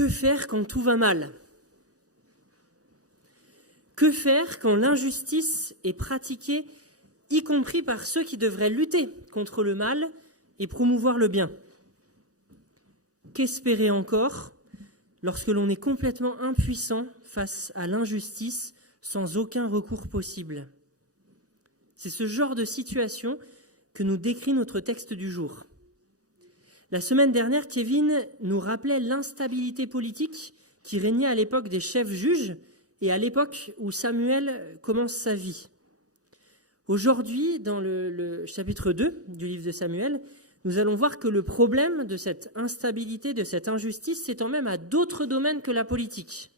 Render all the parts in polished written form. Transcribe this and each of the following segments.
Que faire quand tout va mal ? Que faire quand l'injustice est pratiquée, y compris par ceux qui devraient lutter contre le mal et promouvoir le bien ? Qu'espérer encore lorsque l'on est complètement impuissant face à l'injustice sans aucun recours possible ? C'est ce genre de situation que nous décrit notre texte du jour. La semaine dernière, Kevin nous rappelait l'instabilité politique qui régnait à l'époque des chefs juges et à l'époque où Samuel commence sa vie. Aujourd'hui, dans le chapitre 2 du livre de Samuel, nous allons voir que le problème de cette instabilité, de cette injustice, s'étend même à d'autres domaines que la politique.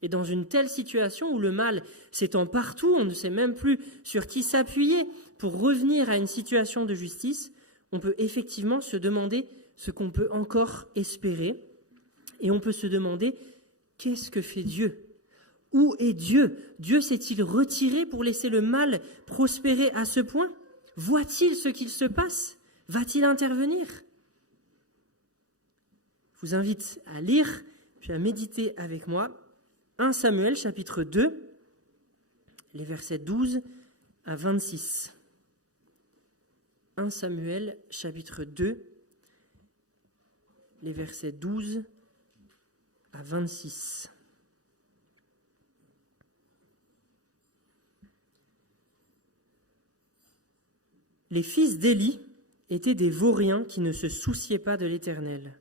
Et dans une telle situation où le mal s'étend partout, on ne sait même plus sur qui s'appuyer pour revenir à une situation de justice, on peut effectivement se demander ce qu'on peut encore espérer. Et on peut se demander, qu'est-ce que fait Dieu ? Où est Dieu ? Dieu s'est-il retiré pour laisser le mal prospérer à ce point ? Voit-il ce qu'il se passe ? Va-t-il intervenir ? Je vous invite à lire puis à méditer avec moi 1 Samuel chapitre 2, les versets 12 à 26. 1 Samuel chapitre 2, les versets 12 à 26. Les fils d'Éli étaient des vauriens qui ne se souciaient pas de l'Éternel.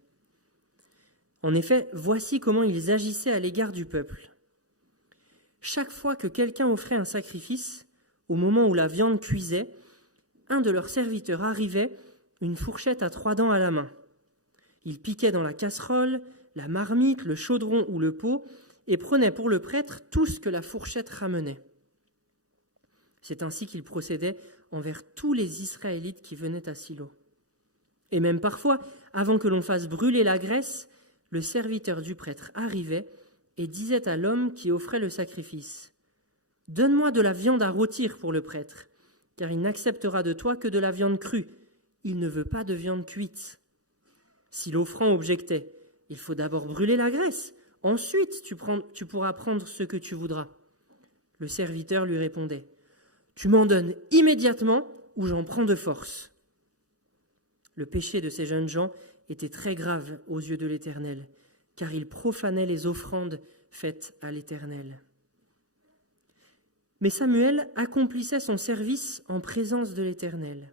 En effet, voici comment ils agissaient à l'égard du peuple. Chaque fois que quelqu'un offrait un sacrifice, au moment où la viande cuisait, un de leurs serviteurs arrivait, une fourchette à 3 dents à la main. Il piquait dans la casserole, la marmite, le chaudron ou le pot et prenait pour le prêtre tout ce que la fourchette ramenait. C'est ainsi qu'il procédait envers tous les Israélites qui venaient à Silo. Et même parfois, avant que l'on fasse brûler la graisse, le serviteur du prêtre arrivait et disait à l'homme qui offrait le sacrifice : « Donne-moi de la viande à rôtir pour le prêtre, car il n'acceptera de toi que de la viande crue. Il ne veut pas de viande cuite. » Si l'offrant objectait : « Il faut d'abord brûler la graisse, ensuite tu pourras prendre ce que tu voudras. » Le serviteur lui répondait : « Tu m'en donnes immédiatement ou j'en prends de force. » Le péché de ces jeunes gens était très grave aux yeux de l'Éternel, car ils profanaient les offrandes faites à l'Éternel. Mais Samuel accomplissait son service en présence de l'Éternel.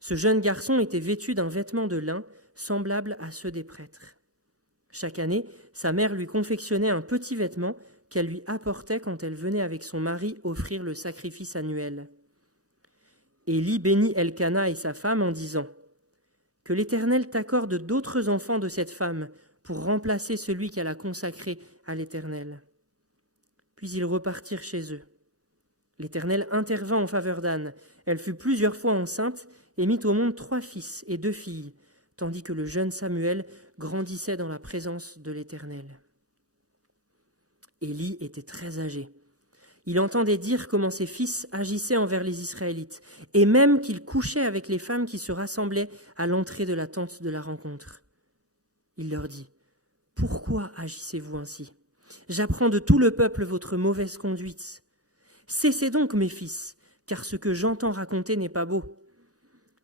Ce jeune garçon était vêtu d'un vêtement de lin semblable à ceux des prêtres. Chaque année, sa mère lui confectionnait un petit vêtement qu'elle lui apportait quand elle venait avec son mari offrir le sacrifice annuel. Élie bénit Elkana et sa femme en disant : « Que l'Éternel t'accorde d'autres enfants de cette femme pour remplacer celui qu'elle a consacré à l'Éternel. » Puis ils repartirent chez eux. L'Éternel intervint en faveur d'Anne. Elle fut plusieurs fois enceinte et mit au monde 3 fils et 2 filles, tandis que le jeune Samuel grandissait dans la présence de l'Éternel. Élie était très âgé. Il entendait dire comment ses fils agissaient envers les Israélites, et même qu'il couchait avec les femmes qui se rassemblaient à l'entrée de la tente de la rencontre. Il leur dit : « Pourquoi agissez-vous ainsi ? J'apprends de tout le peuple votre mauvaise conduite. Cessez donc, mes fils, car ce que j'entends raconter n'est pas beau.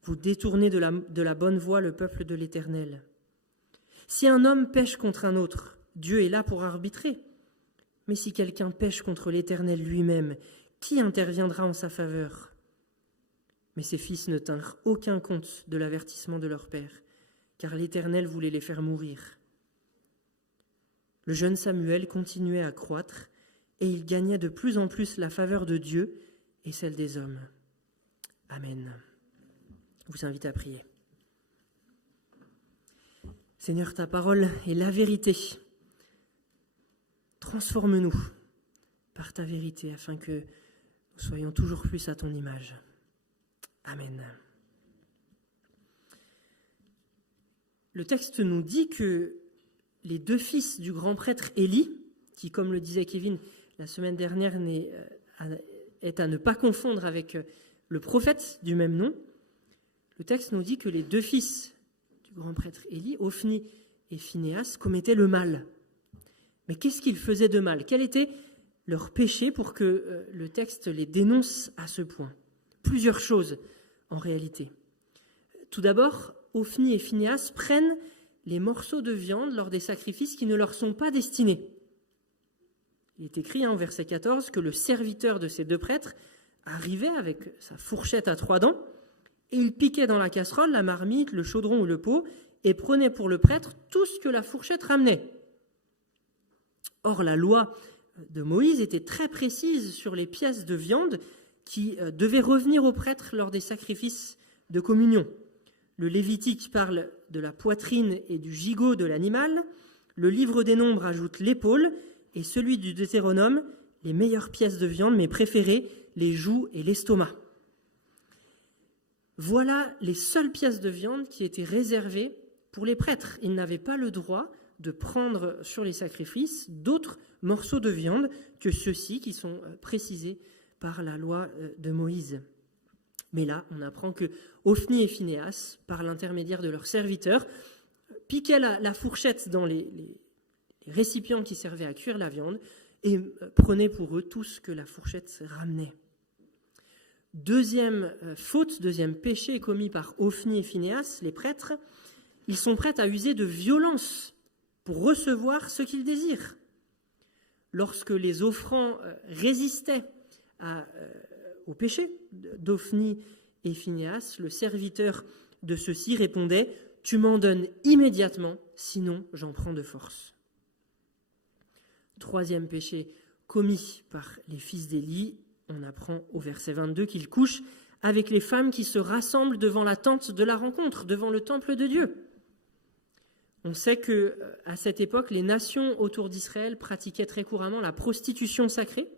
Vous détournez de la bonne voie le peuple de l'Éternel. Si un homme pêche contre un autre, Dieu est là pour arbitrer. Mais si quelqu'un pêche contre l'Éternel lui-même, qui interviendra en sa faveur ? » Mais ses fils ne tinrent aucun compte de l'avertissement de leur père, car l'Éternel voulait les faire mourir. Le jeune Samuel continuait à croître, et il gagnait de plus en plus la faveur de Dieu et celle des hommes. Amen. Je vous invite à prier. Seigneur, ta parole est la vérité. Transforme-nous par ta vérité afin que nous soyons toujours plus à ton image. Amen. Le texte nous dit que les 2 fils du grand prêtre Élie, qui, comme le disait Kevin la semaine dernière, est à ne pas confondre avec le prophète du même nom, le texte nous dit que les 2 fils du grand prêtre Élie, Ophni et Phinéas commettaient le mal. Mais qu'est-ce qu'ils faisaient de mal? Quel était leur péché pour que le texte les dénonce à ce point? Plusieurs choses en réalité. Tout d'abord, Hophni et Phinéas prennent les morceaux de viande lors des sacrifices qui ne leur sont pas destinés. Il est écrit en verset 14 que le serviteur de ces deux prêtres arrivait avec sa fourchette à 3 dents et il piquait dans la casserole la marmite, le chaudron ou le pot et prenait pour le prêtre tout ce que la fourchette ramenait. Or, la loi de Moïse était très précise sur les pièces de viande qui devaient revenir au prêtre lors des sacrifices de communion. Le Lévitique parle de la poitrine et du gigot de l'animal, le livre des Nombres ajoute l'épaule, et celui du Deutéronome, les meilleures pièces de viande, mes préférées, les joues et l'estomac. Voilà les seules pièces de viande qui étaient réservées pour les prêtres. Ils n'avaient pas le droit de prendre sur les sacrifices d'autres morceaux de viande que ceux-ci qui sont précisés par la loi de Moïse. Mais là, on apprend que Hophni et Phinéas, par l'intermédiaire de leurs serviteurs, piquaient la fourchette dans les récipients qui servaient à cuire la viande et prenaient pour eux tout ce que la fourchette ramenait. Deuxième faute, deuxième péché commis par Hophni et Phinéas, les prêtres, ils sont prêts à user de violence pour recevoir ce qu'ils désirent. Lorsque les offrands résistaient au péché d'Hophni et Phinéas, le serviteur de ceux-ci répondait « Tu m'en donnes immédiatement, sinon j'en prends de force ». Troisième péché commis par les fils d'Élie, on apprend au verset 22 qu'ils couchent avec les femmes qui se rassemblent devant la tente de la rencontre, devant le temple de Dieu. On sait qu'à cette époque, les nations autour d'Israël pratiquaient très couramment la prostitution sacrée,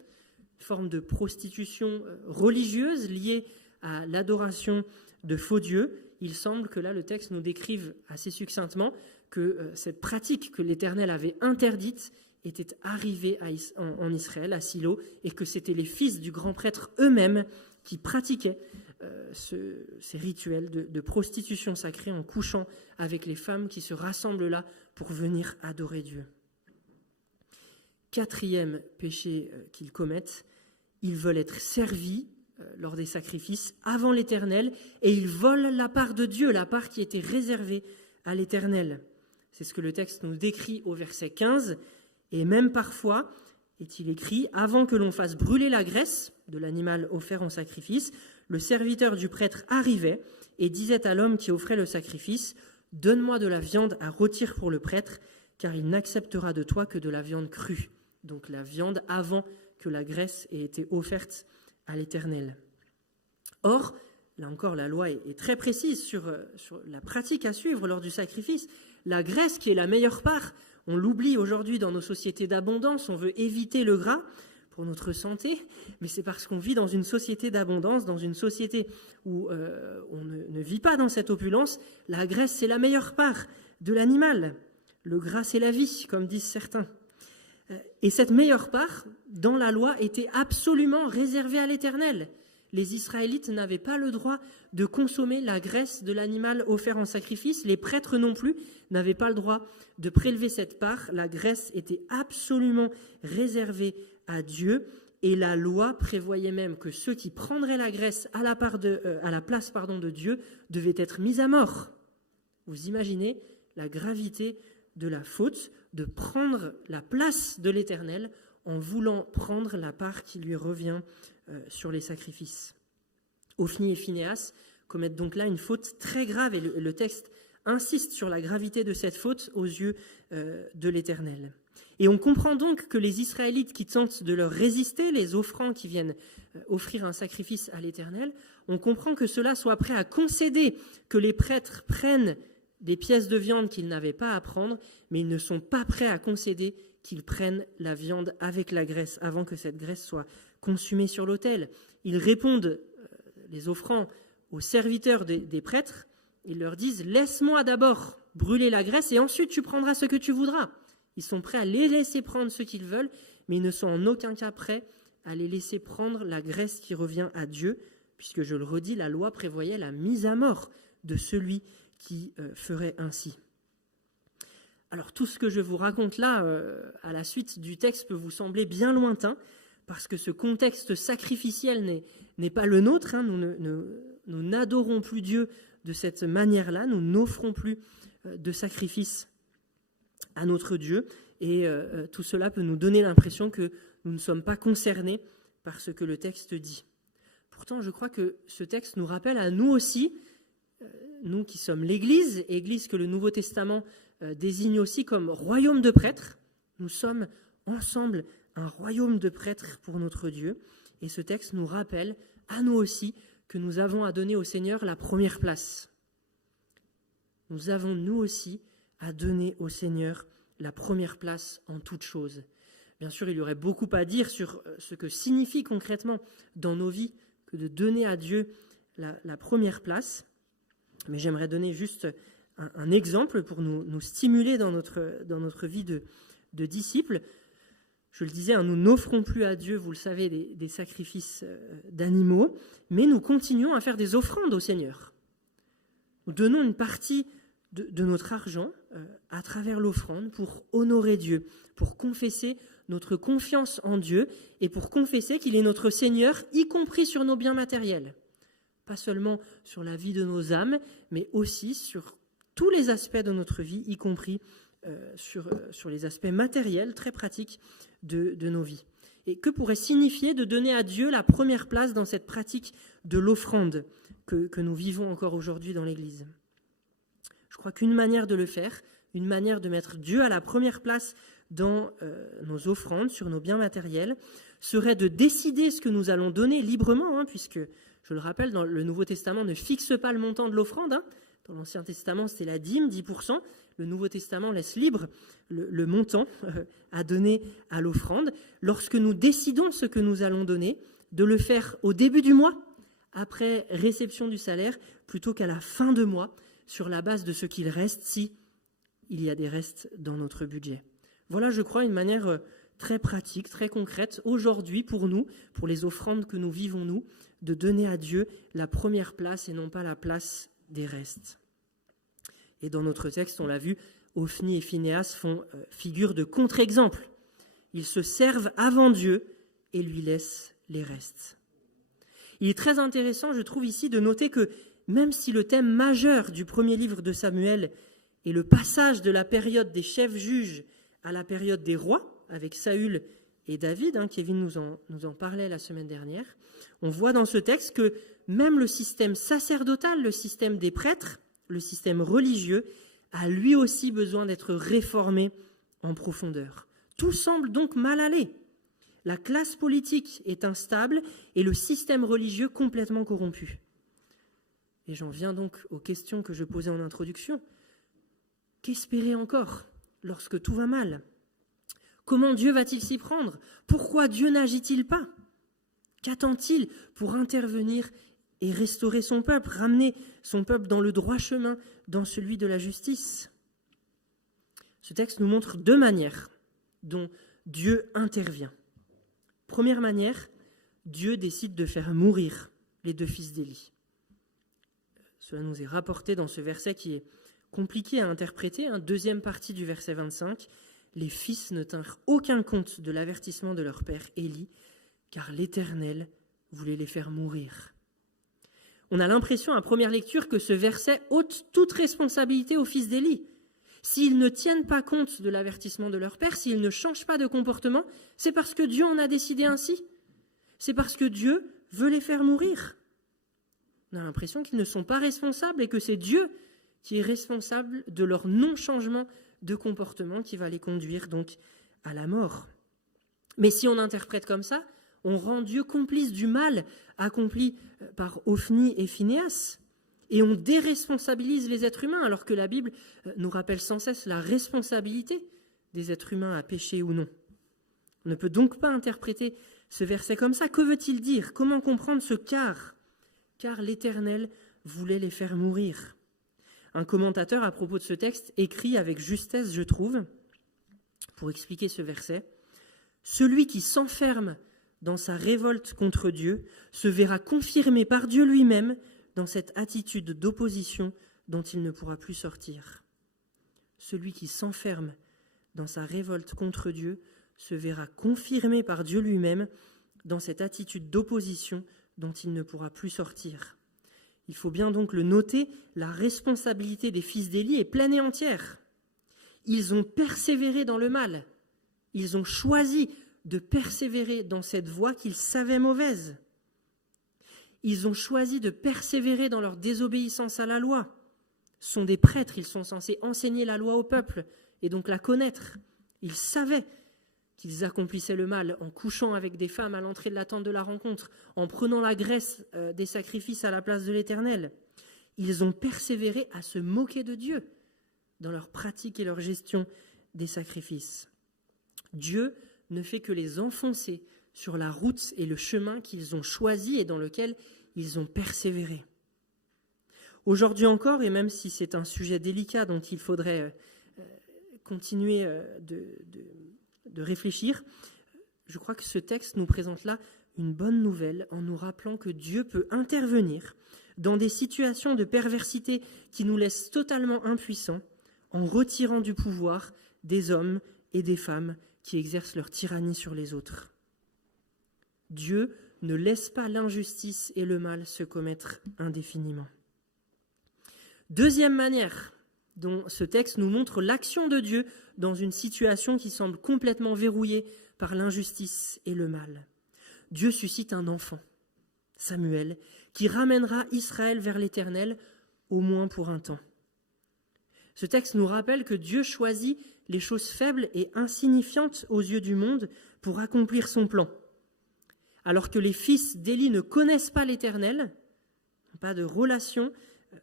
une forme de prostitution religieuse liée à l'adoration de faux dieux. Il semble que là, le texte nous décrive assez succinctement que cette pratique que l'Éternel avait interdite était arrivée en Israël, à Silo, et que c'était les fils du grand prêtre eux-mêmes qui pratiquaient ces rituels de prostitution sacrée en couchant avec les femmes qui se rassemblent là pour venir adorer Dieu. Quatrième péché qu'ils commettent, ils veulent être servis lors des sacrifices avant l'Éternel et ils volent la part de Dieu, la part qui était réservée à l'Éternel. C'est ce que le texte nous décrit au verset 15. Et même parfois, est-il écrit, avant que l'on fasse brûler la graisse de l'animal offert en sacrifice, le serviteur du prêtre arrivait et disait à l'homme qui offrait le sacrifice, « Donne-moi de la viande à rôtir pour le prêtre, car il n'acceptera de toi que de la viande crue. » Donc la viande avant que la graisse ait été offerte à l'Éternel. Or, là encore, la loi est très précise sur la pratique à suivre lors du sacrifice. La graisse, qui est la meilleure part, on l'oublie aujourd'hui dans nos sociétés d'abondance, on veut éviter le gras pour notre santé, mais c'est parce qu'on vit dans une société d'abondance, dans une société où on ne vit pas dans cette opulence. La graisse, c'est la meilleure part de l'animal. Le gras, c'est la vie, comme disent certains. Et cette meilleure part, dans la loi, était absolument réservée à l'Éternel. Les Israélites n'avaient pas le droit de consommer la graisse de l'animal offert en sacrifice. Les prêtres non plus n'avaient pas le droit de prélever cette part. La graisse était absolument réservée à Dieu. Et la loi prévoyait même que ceux qui prendraient la graisse à la place de Dieu devaient être mis à mort. Vous imaginez la gravité de la faute de prendre la place de l'Éternel en voulant prendre la part qui lui revient sur les sacrifices. Hophni et Phinéas commettent donc là une faute très grave et le texte insiste sur la gravité de cette faute aux yeux de l'Éternel. Et on comprend donc que les Israélites qui tentent de leur résister, les offrands qui viennent offrir un sacrifice à l'Éternel, on comprend que ceux-là soient prêts à concéder que les prêtres prennent des pièces de viande qu'ils n'avaient pas à prendre, mais ils ne sont pas prêts à concéder qu'ils prennent la viande avec la graisse avant que cette graisse soit consumée sur l'autel. Ils répondent, les offrants, aux serviteurs des prêtres. Ils leur disent « Laisse-moi d'abord brûler la graisse et ensuite tu prendras ce que tu voudras ». Ils sont prêts à les laisser prendre ce qu'ils veulent, mais ils ne sont en aucun cas prêts à les laisser prendre la graisse qui revient à Dieu, puisque, je le redis, la loi prévoyait la mise à mort de celui qui ferait ainsi. Alors tout ce que je vous raconte là, à la suite du texte, peut vous sembler bien lointain, parce que ce contexte sacrificiel n'est pas le nôtre. Nous n'adorons plus Dieu de cette manière-là, nous n'offrons plus de sacrifice à notre Dieu, et tout cela peut nous donner l'impression que nous ne sommes pas concernés par ce que le texte dit. Pourtant, je crois que ce texte nous rappelle à nous aussi, nous qui sommes l'Église, Église que le Nouveau Testament désigne aussi comme royaume de prêtres. Nous sommes ensemble un royaume de prêtres pour notre Dieu. Et ce texte nous rappelle à nous aussi que nous avons à donner au Seigneur la première place. Nous avons nous aussi à donner au Seigneur la première place en toutes choses. Bien sûr, il y aurait beaucoup à dire sur ce que signifie concrètement dans nos vies que de donner à Dieu la première place. Mais j'aimerais donner juste un exemple pour nous stimuler dans notre vie de disciples. Je le disais, nous n'offrons plus à Dieu, vous le savez, des sacrifices d'animaux, mais nous continuons à faire des offrandes au Seigneur. Nous donnons une partie de notre argent à travers l'offrande pour honorer Dieu, pour confesser notre confiance en Dieu et pour confesser qu'il est notre Seigneur, y compris sur nos biens matériels. Pas seulement sur la vie de nos âmes, mais aussi sur tous les aspects de notre vie, y compris sur les aspects matériels très pratiques de nos vies. Et que pourrait signifier de donner à Dieu la première place dans cette pratique de l'offrande que nous vivons encore aujourd'hui dans l'Église? Je crois qu'une manière de le faire, une manière de mettre Dieu à la première place dans nos offrandes, sur nos biens matériels, serait de décider ce que nous allons donner librement, puisque, je le rappelle, dans le Nouveau Testament ne fixe pas le montant de l'offrande. Dans l'Ancien Testament, c'était la dîme, 10%. Le Nouveau Testament laisse libre le montant à donner à l'offrande. Lorsque nous décidons ce que nous allons donner, de le faire au début du mois, après réception du salaire, plutôt qu'à la fin de mois, sur la base de ce qu'il reste, si il y a des restes dans notre budget. Voilà, je crois, une manière très pratique, très concrète, aujourd'hui pour nous, pour les offrandes que nous vivons nous, de donner à Dieu la première place et non pas la place des restes. Et dans notre texte, on l'a vu, Ophni et Phinéas font figure de contre-exemple. Ils se servent avant Dieu et lui laissent les restes. Il est très intéressant, je trouve ici, de noter que même si le thème majeur du premier livre de Samuel est le passage de la période des chefs juges à la période des rois, avec Saül et David, Kevin nous en parlait la semaine dernière, on voit dans ce texte que même le système sacerdotal, le système des prêtres, le système religieux, a lui aussi besoin d'être réformé en profondeur. Tout semble donc mal aller. La classe politique est instable et le système religieux complètement corrompu. Et j'en viens donc aux questions que je posais en introduction. Qu'espérer encore lorsque tout va mal? Comment Dieu va-t-il s'y prendre? Pourquoi Dieu n'agit-il pas? Qu'attend-il pour intervenir et restaurer son peuple, ramener son peuple dans le droit chemin, dans celui de la justice? Ce texte nous montre deux manières dont Dieu intervient. Première manière, Dieu décide de faire mourir les deux fils d'Élie. Cela nous est rapporté dans ce verset qui est compliqué à interpréter, deuxième partie du verset 25. Les fils ne tinrent aucun compte de l'avertissement de leur père Élie, car l'Éternel voulait les faire mourir. On a l'impression à première lecture que ce verset ôte toute responsabilité aux fils d'Élie. S'ils ne tiennent pas compte de l'avertissement de leur père, s'ils ne changent pas de comportement, c'est parce que Dieu en a décidé ainsi. C'est parce que Dieu veut les faire mourir. On a l'impression qu'ils ne sont pas responsables et que c'est Dieu qui est responsable de leur non-changement de comportement qui va les conduire donc à la mort. Mais si on interprète comme ça, on rend Dieu complice du mal accompli par Ophni et Phinéas. Et on déresponsabilise les êtres humains, alors que la Bible nous rappelle sans cesse la responsabilité des êtres humains à pécher ou non. On ne peut donc pas interpréter ce verset comme ça. Que veut-il dire? Comment comprendre ce car? Car l'Éternel voulait les faire mourir. Un commentateur à propos de ce texte écrit avec justesse, je trouve, pour expliquer ce verset, « Celui qui s'enferme dans sa révolte contre Dieu se verra confirmé par Dieu lui-même dans cette attitude d'opposition dont il ne pourra plus sortir. celui qui s'enferme dans sa révolte contre Dieu se verra confirmé par Dieu lui-même dans cette attitude d'opposition dont il ne pourra plus sortir. Il faut bien donc le noter, la responsabilité des fils d'Élie est pleine et entière. Ils ont persévéré dans le mal. Ils ont choisi de persévérer dans cette voie qu'ils savaient mauvaise. Ils ont choisi de persévérer dans leur désobéissance à la loi. Ce sont des prêtres, ils sont censés enseigner la loi au peuple et donc la connaître. Ils savaient qu'ils accomplissaient le mal en couchant avec des femmes à l'entrée de la tente de la rencontre, en prenant la graisse des sacrifices à la place de l'Éternel. Ils ont persévéré à se moquer de Dieu dans leur pratique et leur gestion des sacrifices. Dieu ne fait que les enfoncer sur la route et le chemin qu'ils ont choisi et dans lequel ils ont persévéré. Aujourd'hui encore, et même si c'est un sujet délicat dont il faudrait continuer de réfléchir, je crois que ce texte nous présente là une bonne nouvelle en nous rappelant que Dieu peut intervenir dans des situations de perversité qui nous laissent totalement impuissants en retirant du pouvoir des hommes et des femmes qui exercent leur tyrannie sur les autres. Dieu ne laisse pas l'injustice et le mal se commettre indéfiniment. Deuxième manière dont ce texte nous montre l'action de Dieu dans une situation qui semble complètement verrouillée par l'injustice et le mal. Dieu suscite un enfant, Samuel, qui ramènera Israël vers l'Éternel, au moins pour un temps. Ce texte nous rappelle que Dieu choisit les choses faibles et insignifiantes aux yeux du monde pour accomplir son plan. Alors que les fils d'Élie ne connaissent pas l'Éternel, n'ont pas de relation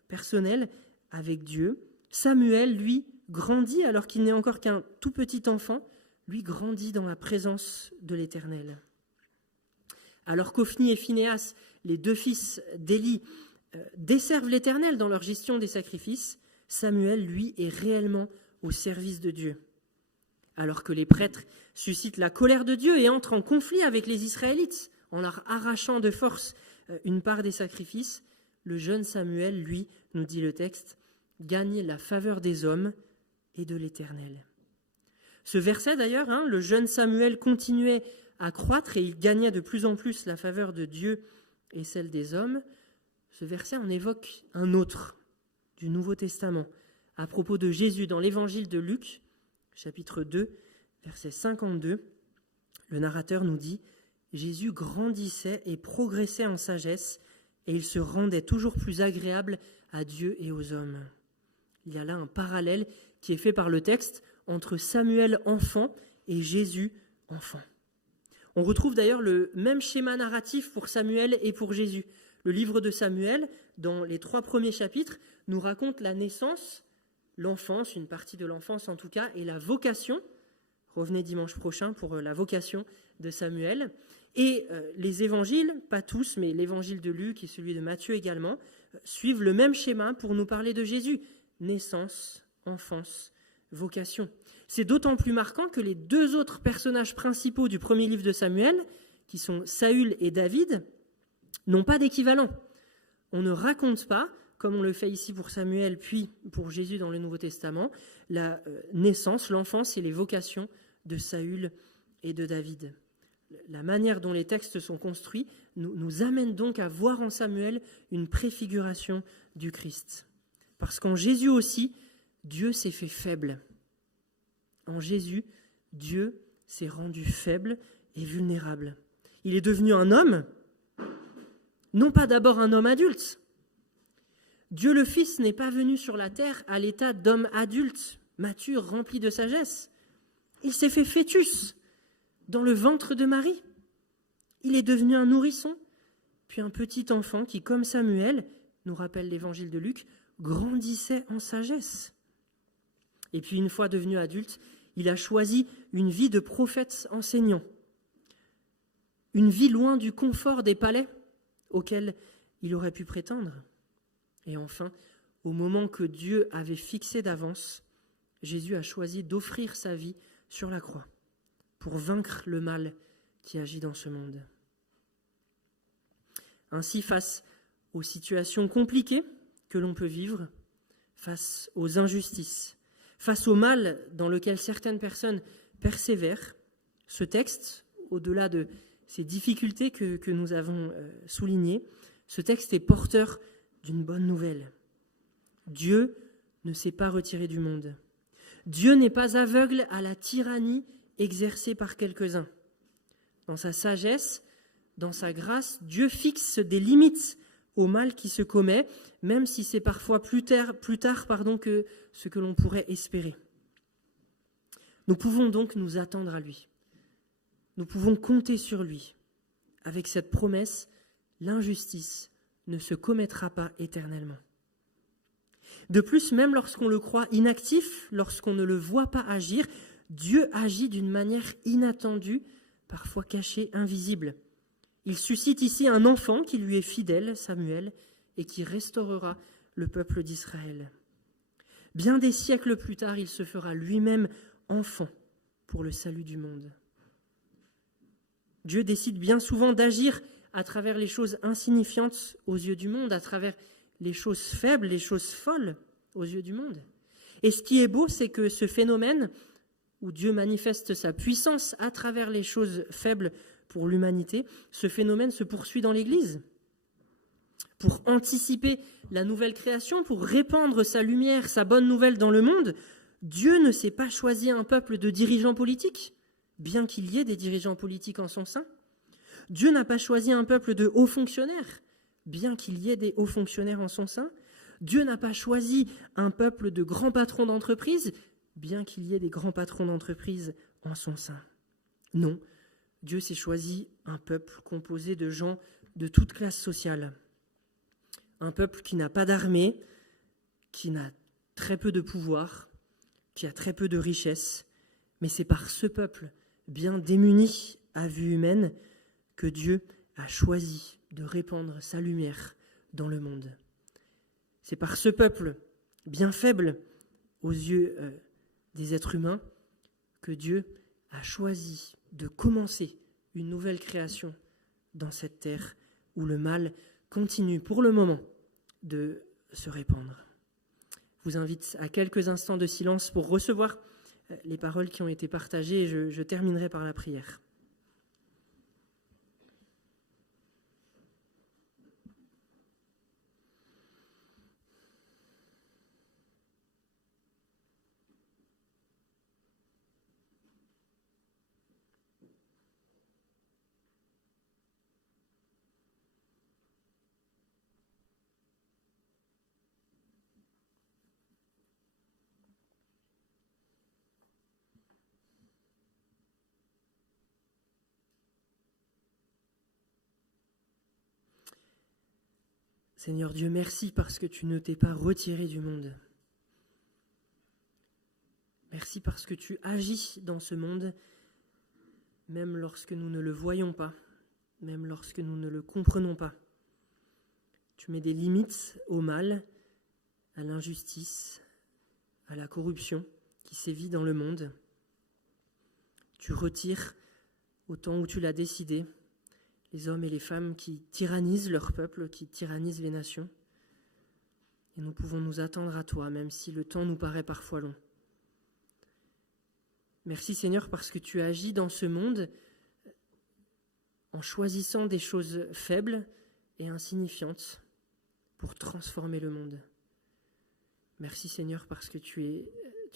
personnelle avec Dieu, Samuel, lui, grandit alors qu'il n'est encore qu'un tout petit enfant, lui grandit dans la présence de l'Éternel. Alors qu'Ophni et Phinéas, les deux fils d'Élie, desservent l'Éternel dans leur gestion des sacrifices, Samuel, lui, est réellement au service de Dieu. Alors que les prêtres suscitent la colère de Dieu et entrent en conflit avec les Israélites en leur arrachant de force une part des sacrifices, le jeune Samuel, lui, nous dit le texte, gagne la faveur des hommes et de l'Éternel. Ce verset d'ailleurs, le jeune Samuel continuait à croître et il gagnait de plus en plus la faveur de Dieu et celle des hommes. Ce verset en évoque un autre du Nouveau Testament à propos de Jésus dans l'évangile de Luc, chapitre 2, verset 52. Le narrateur nous dit « Jésus grandissait et progressait en sagesse et il se rendait toujours plus agréable à Dieu et aux hommes. » Il y a là un parallèle qui est fait par le texte entre Samuel enfant et Jésus enfant. On retrouve d'ailleurs le même schéma narratif pour Samuel et pour Jésus. Le livre de Samuel, dans les 3 premiers chapitres, nous raconte la naissance, l'enfance, une partie de l'enfance en tout cas, et la vocation. Revenez dimanche prochain pour la vocation de Samuel. Et les évangiles, pas tous, mais l'évangile de Luc et celui de Matthieu également, suivent le même schéma pour nous parler de Jésus. Naissance, enfance, vocation. C'est d'autant plus marquant que les 2 autres personnages principaux du premier livre de Samuel, qui sont Saül et David, n'ont pas d'équivalent. On ne raconte pas, comme on le fait ici pour Samuel, puis pour Jésus dans le Nouveau Testament, la naissance, l'enfance et les vocations de Saül et de David. La manière dont les textes sont construits nous amène donc à voir en Samuel une préfiguration du Christ. Parce qu'en Jésus aussi, Dieu s'est fait faible. En Jésus, Dieu s'est rendu faible et vulnérable. Il est devenu un homme, non pas d'abord un homme adulte. Dieu le Fils n'est pas venu sur la terre à l'état d'homme adulte, mature, rempli de sagesse. Il s'est fait fœtus dans le ventre de Marie. Il est devenu un nourrisson, puis un petit enfant qui, comme Samuel, nous rappelle l'évangile de Luc, grandissait en sagesse. Et puis une fois devenu adulte, il a choisi une vie de prophète enseignant, une vie loin du confort des palais auxquels il aurait pu prétendre. Et enfin, au moment que Dieu avait fixé d'avance, Jésus a choisi d'offrir sa vie sur la croix pour vaincre le mal qui agit dans ce monde. Ainsi, face aux situations compliquées que l'on peut vivre, face aux injustices, Face au mal dans lequel certaines personnes persévèrent, ce texte, au-delà de ces difficultés que nous avons soulignées, ce texte est porteur d'une bonne nouvelle. Dieu ne s'est pas retiré du monde. Dieu n'est pas aveugle à la tyrannie exercée par quelques-uns. Dans sa sagesse, dans sa grâce, Dieu fixe des limites au mal qui se commet, même si c'est parfois plus tard que ce que l'on pourrait espérer. Nous pouvons donc nous attendre à lui. Nous pouvons compter sur lui. Avec cette promesse, l'injustice ne se commettra pas éternellement. De plus, même lorsqu'on le croit inactif, lorsqu'on ne le voit pas agir, Dieu agit d'une manière inattendue, parfois cachée, invisible. Il suscite ici un enfant qui lui est fidèle, Samuel, et qui restaurera le peuple d'Israël. Bien des siècles plus tard, il se fera lui-même enfant pour le salut du monde. Dieu décide bien souvent d'agir à travers les choses insignifiantes aux yeux du monde, à travers les choses faibles, les choses folles aux yeux du monde. Et ce qui est beau, c'est que ce phénomène où Dieu manifeste sa puissance à travers les choses faibles pour l'humanité, ce phénomène se poursuit dans l'Église. Pour anticiper la nouvelle création, pour répandre sa lumière, sa bonne nouvelle dans le monde, Dieu ne s'est pas choisi un peuple de dirigeants politiques, bien qu'il y ait des dirigeants politiques en son sein. Dieu n'a pas choisi un peuple de hauts fonctionnaires, bien qu'il y ait des hauts fonctionnaires en son sein. Dieu n'a pas choisi un peuple de grands patrons d'entreprise, bien qu'il y ait des grands patrons d'entreprise en son sein. Non, Dieu s'est choisi un peuple composé de gens de toute classe sociale. Un peuple qui n'a pas d'armée, qui n'a très peu de pouvoir, qui a très peu de richesse, mais c'est par ce peuple, bien démuni à vue humaine, que Dieu a choisi de répandre sa lumière dans le monde. C'est par ce peuple, bien faible aux yeux des êtres humains, que Dieu a choisi de commencer une nouvelle création dans cette terre où le mal continue pour le moment de se répandre. Je vous invite à quelques instants de silence pour recevoir les paroles qui ont été partagées et je terminerai par la prière. Seigneur Dieu, merci parce que tu ne t'es pas retiré du monde. Merci parce que tu agis dans ce monde, même lorsque nous ne le voyons pas, même lorsque nous ne le comprenons pas. Tu mets des limites au mal, à l'injustice, à la corruption qui sévit dans le monde. Tu retires, au temps où tu l'as décidé, les hommes et les femmes qui tyrannisent leur peuple, qui tyrannisent les nations. Et nous pouvons nous attendre à toi, même si le temps nous paraît parfois long. Merci Seigneur parce que tu agis dans ce monde en choisissant des choses faibles et insignifiantes pour transformer le monde. Merci Seigneur parce que tu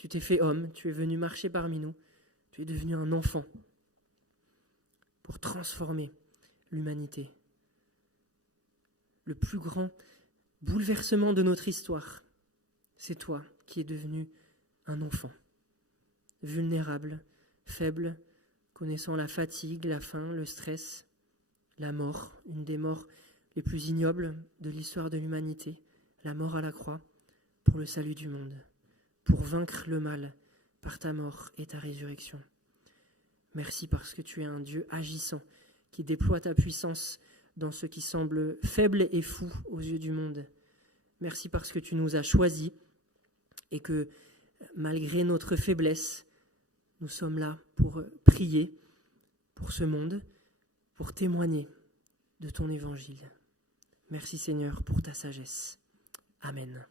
t'es fait homme, tu es venu marcher parmi nous, tu es devenu un enfant pour transformer l'humanité. Le plus grand bouleversement de notre histoire, c'est toi qui es devenu un enfant, vulnérable, faible, connaissant la fatigue, la faim, le stress, la mort, une des morts les plus ignobles de l'histoire de l'humanité, la mort à la croix, pour le salut du monde, pour vaincre le mal par ta mort et ta résurrection. Merci parce que tu es un Dieu agissant, qui déploie ta puissance dans ce qui semble faible et fou aux yeux du monde. Merci parce que tu nous as choisis et que, malgré notre faiblesse, nous sommes là pour prier pour ce monde, pour témoigner de ton évangile. Merci Seigneur pour ta sagesse. Amen.